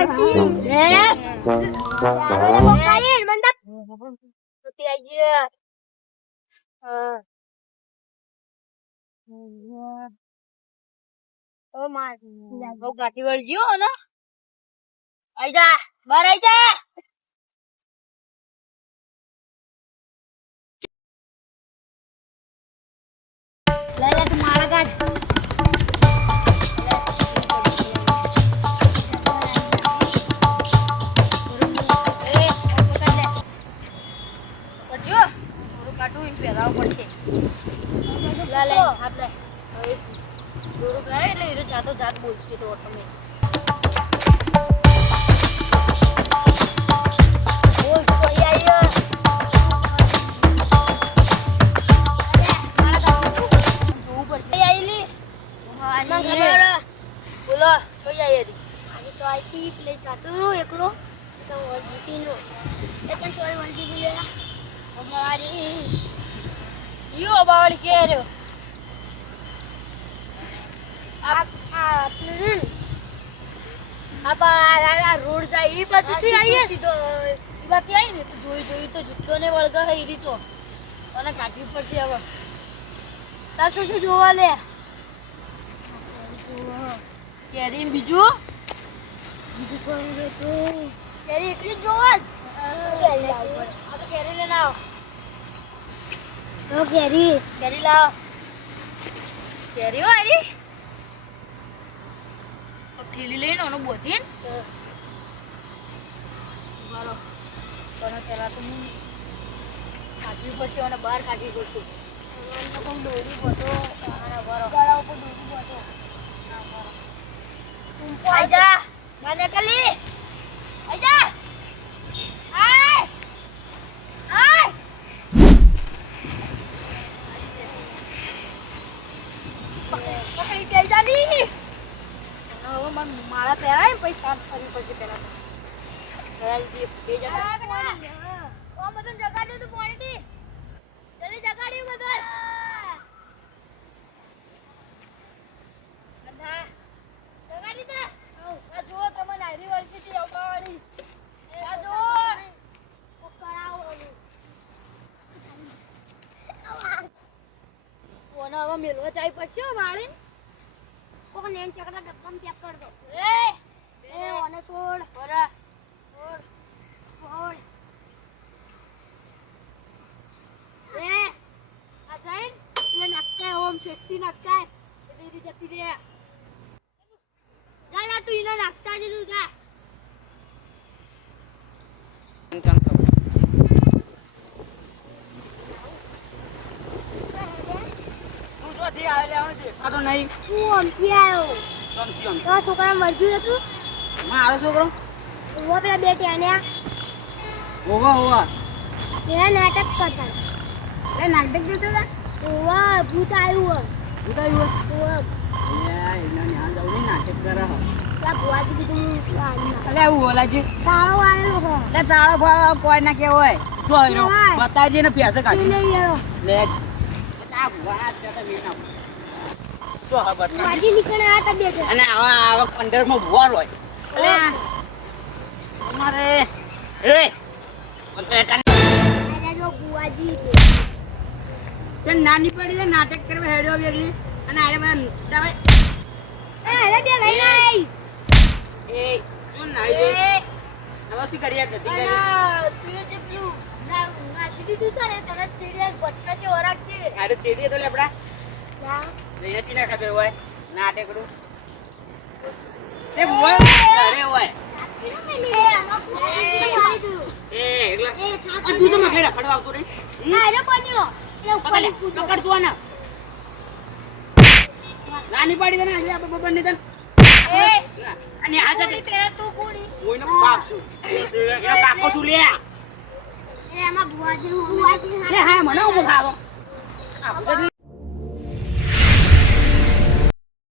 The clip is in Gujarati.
Yes. Bukain, mantap. Putih aja. Oh, mas. Kau ગાડી વળજ્યો ને આઈ જા બહાર આઈ જા લે લે તું માળા કાઢ કાઢું પહેરાવું પડશે લે લે હાથ લે દોરું કરે એટલે એ જાતો જાત બોલશે તો તમે બોલ તો અહીંયા જોવું પડશે આઈલી બોલો જોઈ આઈ રી આજે તો આઈથી પ્લે જાતો રહો એકલો તો વળગીનો એ પણ સોરી વળગી ગયો અમારી યો બાવળી કે રહ્યો આ રોડ જાય એ બાજુથી આવીએ સીધો એ બાકી આવી ને તો જોઈ તો જુઠ્ઠો ને વળગા હઈ રીતો અને કાઢવી પડશે હવે તાર શું શું જોવા લે કેરી ને બીજું કેરી એટલી જ જોવા આ તો કેરી લઈને આવો કેરી લાવો કેરી હો આરી ઠેલી લઈને ઓનો બોધીન બરો પણ પેલા તો હું કાઢવી પડશે અને બહાર કાઢવી પડશે પણ દોરી બધો અને બરો ગળા ઉપર દૂધ બોતો આઈ જા મને કલી આઈ જા આય આય પકડી દે જાલી હવે મને માળા પહેરાય પછી સાફ કરવી પડશે પહેલા તો બે જણા ઓ બધું જગાડ્યું તું પાણી જલ્દી જગાડ્યું બધું અંધા જગાડી દે આ જુઓ તમે નાયરી વળતી હતી અવકાવાળી આ જુઓ કોને હવે મેલવા જાય પડશે વાળી કોક નેન ચકડા ડબ્બામાં પેક કર દો એ ઓને છોડ બરા છોડ આ જાય એટલે નાખતા ઓમ શેકતી નાખતા દીદી જતી રે જા તું એને નાખતા જ તું જા આ તો નહીં તું અમથી આવ્યો તો છોકરા મરજ્યું હતું મારો છોકરો ઉવા પેલા બે ટેન્યા ઓવા એના નાટક કરતા એ નાટક દેતા હતા ઉવા ભૂત આવ્યું ઉતાર્યું ઉવા એના ન્યા જાવ ને નાટક કરે હ પેલા ભુવાજી કીધું એટલે એવું ઓલાજી તાળો આવેલો હો એટલે તાળો ફાળો કોઈ ના કે હોય જો એનો બતાજી ને પૈસા કાઢી લઈ આવ્યો લે આ વાત કરતા મે ના જો હા બતા ભુવાજી નીકળે આ તબે છે અને આવા 15 માં ભુવાર હોય એટલે અમારે એ આજા જો ભુવાજી તે નાની પડી છે નાટક કરવા હેડ્યો વેગલી અને આરે બધા દવાઈ અરે બે લઈને આઈ એ જો નાઈ જો હવે શું કરીએ જતી કરી તું જે પેલું નાસી દીધું છે ને તને ચીડિયા બટકા છે ઓરાક છે આરે ચેડીએ તો લેપડા જા લઈને ચીના ખાબે હોય નાટકડું એ બોલ અરે હોય એ એકલા આ તું તો મખે રખડવા આવતો રે પકડ તું આના નાની પાડી દે ને આજે આપણે બબન તન અને આ જતે તું કોણી કોઈનો બાપ છું એનો કાકો છું લે એમાં ભુવાજી એ હા મને હું ખાતો આ બધી